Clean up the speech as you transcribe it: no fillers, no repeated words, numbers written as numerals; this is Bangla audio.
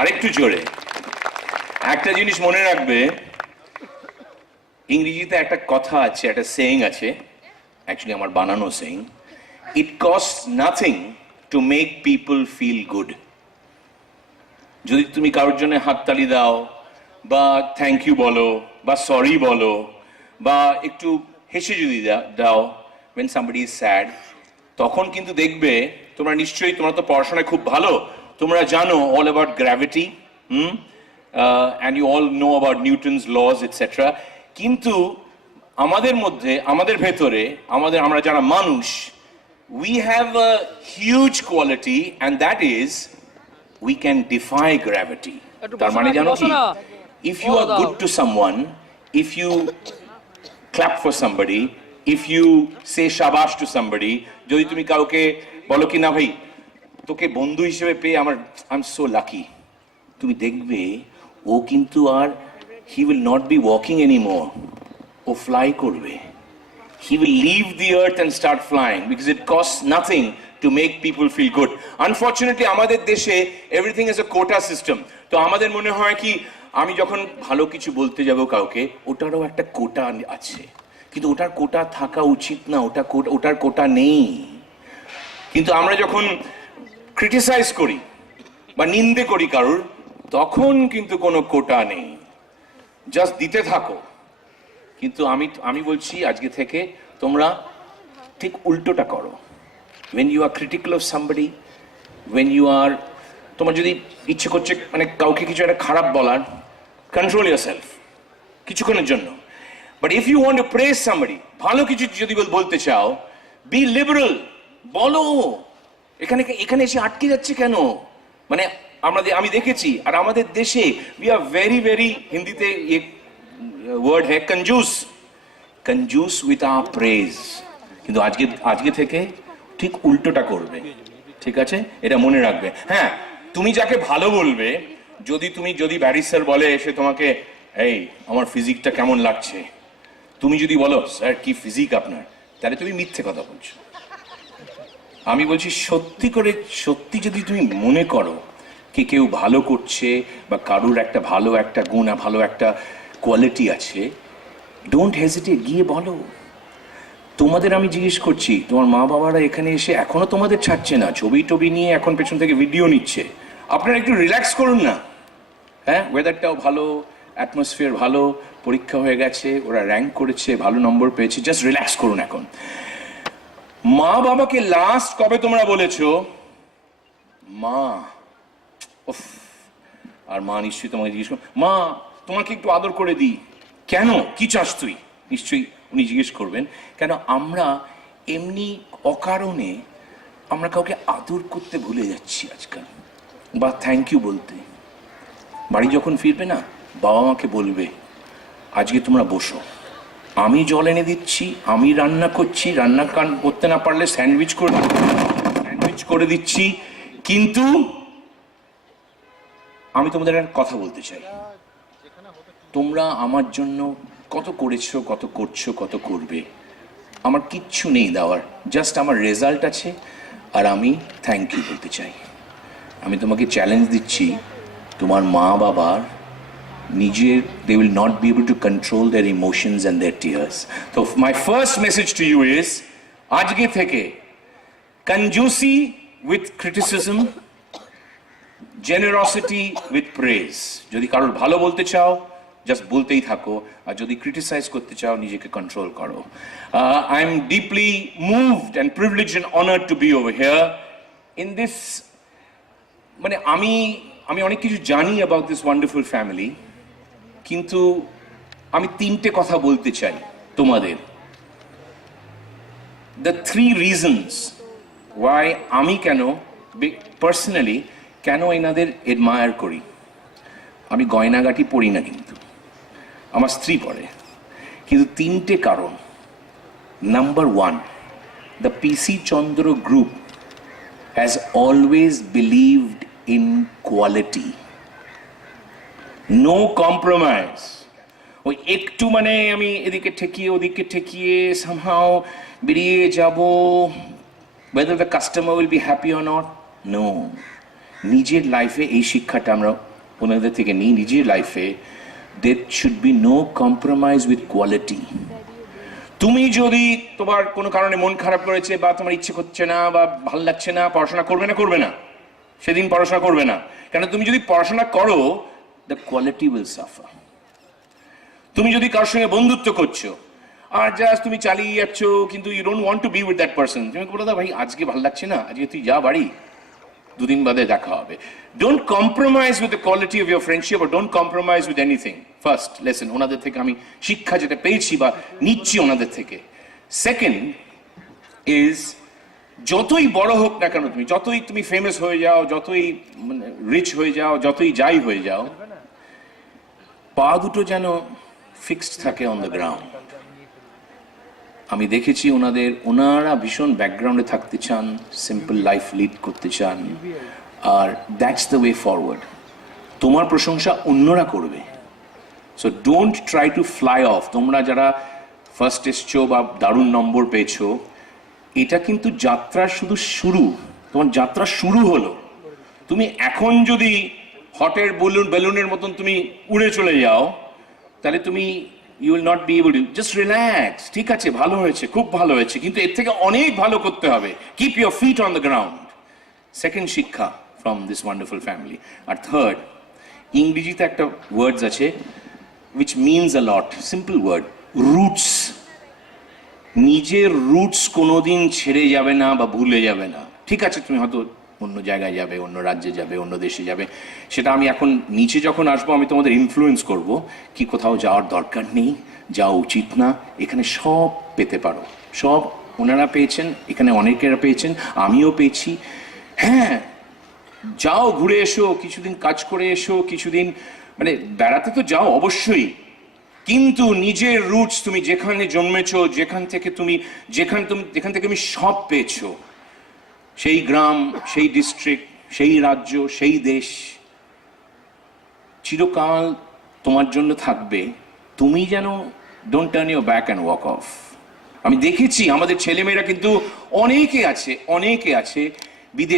আরেকটু জোরে। একটা জিনিস মনে রাখবে, ইংরেজিতে একটা কথা আছে, একটা সেইং আছে, অ্যাকচুয়ালি আমার বানানো saying, it cost nothing to make people feel good. যদি তুমি কারোর জন্য হাততালি দাও বা থ্যাংক ইউ বলো বা সরি বলো বা একটু হেসে যদি দাও when somebody is sad, তখন কিন্তু দেখবে, তোমরা নিশ্চয়ই, তোমরা তো পড়াশোনায় খুব ভালো, তোমরা জানো all about gravity, and you all know about Newton's laws, etc. কিন্তু আমাদের মধ্যে, আমাদের ভেতরে, আমরা যারা মানুষ, we have a huge quality, and that is we can defy gravity. তার মানে জানো কি, if you are good to someone, if you clap for somebody, if you say shabash to somebody, যদি তুমি কাউকে বলো কি না ভাই তোকে বন্ধু হিসেবে পেয়ে I'm so lucky, তুমি দেখবে ও কিন্তু আর he will not be walking anymore, O fly করবে, he will leave the earth and start flying because it costs nothing to make people feel good. Unfortunately আমাদের দেশে everything is a quota system. তো আমাদের মনে হয় কি, আমি যখন ভালো কিছু বলতে যাব কাউকে, ওটারও একটা কোটা আছে, কিন্তু ওটার কোটা থাকা উচিত না, ওটার কোটা নেই। কিন্তু আমরা যখন ক্রিটিসাইজ করি বা নিন্দে করি কারোর, তখন কিন্তু কোনো কোটা নেই, জাস্ট দিতে থাকো। কিন্তু আমি বলছি আজকে থেকে তোমরা ঠিক উল্টোটা করো। when you are critical of somebody, when you are, তোমার যদি ইচ্ছে করছে মানে কাউকে কিছু একটা খারাপ বলার, control yourself কিছুক্ষণের জন্য। but if you want to praise somebody, ভালো কিছু যদি বলতে চাও, be liberal, বলো। এখানে এসে আটকে যাচ্ছে কেন? মানে আমি দেখেছি, আর আমাদের দেশে we are very very, হিন্দিতে ওয়ার্ড হ্যাঁ কঞ্জুস with our praise, কিন্তু আজকে থেকে ঠিক উল্টোটা করবে, ঠিক আছে? এটা মনে রাখবে। হ্যাঁ, তুমি যাকে ভালো বলবে, যদি ব্যারিস্টার বলে এসে তোমাকে, এই আমার ফিজিকটা কেমন লাগছে, তুমি যদি বলো স্যার কি ফিজিক আপনার, তাহলে তুমি মিথ্যে কথা বলছো। আমি বলছি সত্যি যদি তুমি মনে করো কি কেউ ভালো করছে বা কারুর একটা ভালো একটা গুণ, ভালো একটা কোয়ালিটি আছে, ডোন্ট হেজিটেট, গিয়ে বলো। তোমাদের আমি জিজ্ঞেস করছি, তোমার মা বাবারা এখানে এসে এখনো তোমাদের ছাড়ছে না, ছবি নিয়ে এখন পেছন থেকে ভিডিও নিচ্ছে, আপনারা একটু রিল্যাক্স করুন না। হ্যাঁ, ওয়েদারটাও ভালো, অ্যাটমসফিয়ার ভালো, পরীক্ষা হয়ে গেছে, ওরা র্যাঙ্ক করেছে, ভালো নম্বর পেয়েছে, জাস্ট রিল্যাক্স করুন এখন। মা বাবাকে লাস্ট কবে তোমরা বলেছো মা? আর মা নিশ্চয়ই তোমাকে জিজ্ঞেস করো, মা তোমাকে একটু আদর করে দিই, কেন, কি চাস তুই? নিশ্চয়ই উনি জিজ্ঞেস করবেন। কেন আমরা এমনি অকারণে আমরা কাউকে আদর করতে ভুলে যাচ্ছি আজকাল, বা থ্যাংক ইউ বলতে। বাড়ি যখন ফিরবে না, বাবা মাকে বলবে আজকে তোমরা বসো, আমি জল এনে দিচ্ছি, আমি রান্না করছি, রান্না করতে না পারলে স্যান্ডউইচ করে দিচ্ছি, কিন্তু আমি তোমাদের একটা কথা বলতে চাই, তোমরা আমার জন্য কত করেছো, কত করছো, কত করবে, আমার কিচ্ছু নেই দেওয়ার, জাস্ট আমার রেজাল্ট আছে, আর আমি থ্যাংক ইউ বলতে চাই। আমি তোমাকে চ্যালেঞ্জ দিচ্ছি, তোমার মা বাবার নিজের, they will not be able to control their emotions and their tears. So my first message to you is, আজকে থেকে conjusi with criticism, generosity with praise. যদি কারোর ভালো বলতে চাও, জাস্ট বলতেই থাকো, আর যদি ক্রিটিসাইজ করতে চাও, নিজেকে কন্ট্রোল করো। I am deeply moved and privileged and honored to be over here in this, মানে আমি অনেক কিছু জানি about this wonderful family, কিন্তু আমি তিনটে কথা বলতে চাই তোমাদের। The three reasons why আমি কেন পার্সোনালি এনাদের এডমায়ার করি। আমি গয়নাগাটি পড়ি না, কিন্তু আমার স্ত্রী পড়ে, কিন্তু তিনটে কারণ। Number one, the PC Chandra group has always believed in quality, no compromise. ওই একটু মানে আমি এদিকে ঠেকিয়ে ওদিকে ঠেকিয়ে সামহাও বেরিয়ে যাব, whether the customer will be happy or not, no. নিজের লাইফে এই শিক্ষাটা আমরা ওনাদের থেকে নিই, নিজের লাইফে there should be no compromise with quality. তুমি যদি তোমার কোনো কারণে মন খারাপ করেছে বা তোমার ইচ্ছে করছে না বা ভালো লাগছে না, পড়াশোনা করবে না, সেদিন পড়াশোনা করবে না। কেন তুমি যদি পড়াশোনা করো, the quality will suffer. তুমি যদি কারোর সঙ্গে বন্ধুত্ব করছো আর জাস্ট তুমি চালিয়ে যাচ্ছ, কিন্তু you don't want to be with that person, তুমি বলো দা ভাই আজকে ভালো লাগছে না, আজকে তুই যা বাড়ি, দুদিন বাদে দেখা হবে। Don't compromise with the quality of your friendship, আর don't compromise with anything. First lesson ওনাদের থেকে আমি শিক্ষা যেটা পেয়েছি বা নিচ্ছি ওনাদের থেকে। সেকেন্ড ইজ, যতই বড় হোক না কেন, তুমি যতই তুমি ফেমাস হয়ে যাও, যতই রিচ হয়ে যাও, যতই যাই হয়ে যাও, পা দুটো যেন ফিক্সড থাকে অন দ্য গ্রাউন্ড। আমি দেখেছি ওনারা ভীষণ ব্যাকগ্রাউন্ডে থাকতে চান, সিম্পল লাইফ লিড করতে চান, আর দ্যাটস দ্য ওয়ে ফরওয়ার্ড। তোমার প্রশংসা অন্যরা করবে, so don't try to fly of. তোমরা যারা ফার্স্ট এসছো বা দারুণ নম্বর পেয়েছো, এটা কিন্তু যাত্রার শুধু শুরু, তোমার যাত্রা শুরু হলো। তুমি এখন যদি হটের বেলুনের মতন তুমি উড়ে চলে যাও, তাহলে তুমি you will not be able to just relax. ঠিক আছে, ভালো হয়েছে, খুব ভালো হয়েছে, কিন্তু এর থেকে অনেক ভালো করতে হবে। Keep your feet on the ground. Second শিক্ষা from this wonderful family. আর থার্ড, ইংরেজিতে একটা ওয়ার্ডস আছে which means a lot, simple word, roots. নিজের রুটস কোনোদিন ছেড়ে যাবে না বা ভুলে যাবে না। ঠিক আছে, তুমি হয়তো অন্য জায়গায় যাবে, অন্য রাজ্যে যাবে, অন্য দেশে যাবে, সেটা আমি এখন নিচে যখন আসবো আমি তোমাদের ইনফ্লুয়েন্স করব কি কোথাও যাওয়ার দরকার নেই, যাওয়া উচিত না, এখানে সব পেতে পারো, সব ওনারা পেয়েছেন, এখানে অনেকেরা পেয়েছেন, আমিও পেয়েছি। হ্যাঁ, যাও, ঘুরে এসো, কিছুদিন কাজ করে এসো, কিছুদিন বেড়াতে তো যাও অবশ্যই, কিন্তু নিজের রুটস, তুমি যেখানে জন্মেছো, যেখান থেকে তুমি সব পেয়েছো, সেই গ্রাম, সেই ডিস্ট্রিক্ট, সেই রাজ্য, সেই দেশ চিরকাল তোমার জন্য থাকবে। তুমি যেন don't turn your back and walk of. আমি দেখেছি আমাদের ছেলেমেয়েরা কিন্তু অনেকে আছে বিদেশ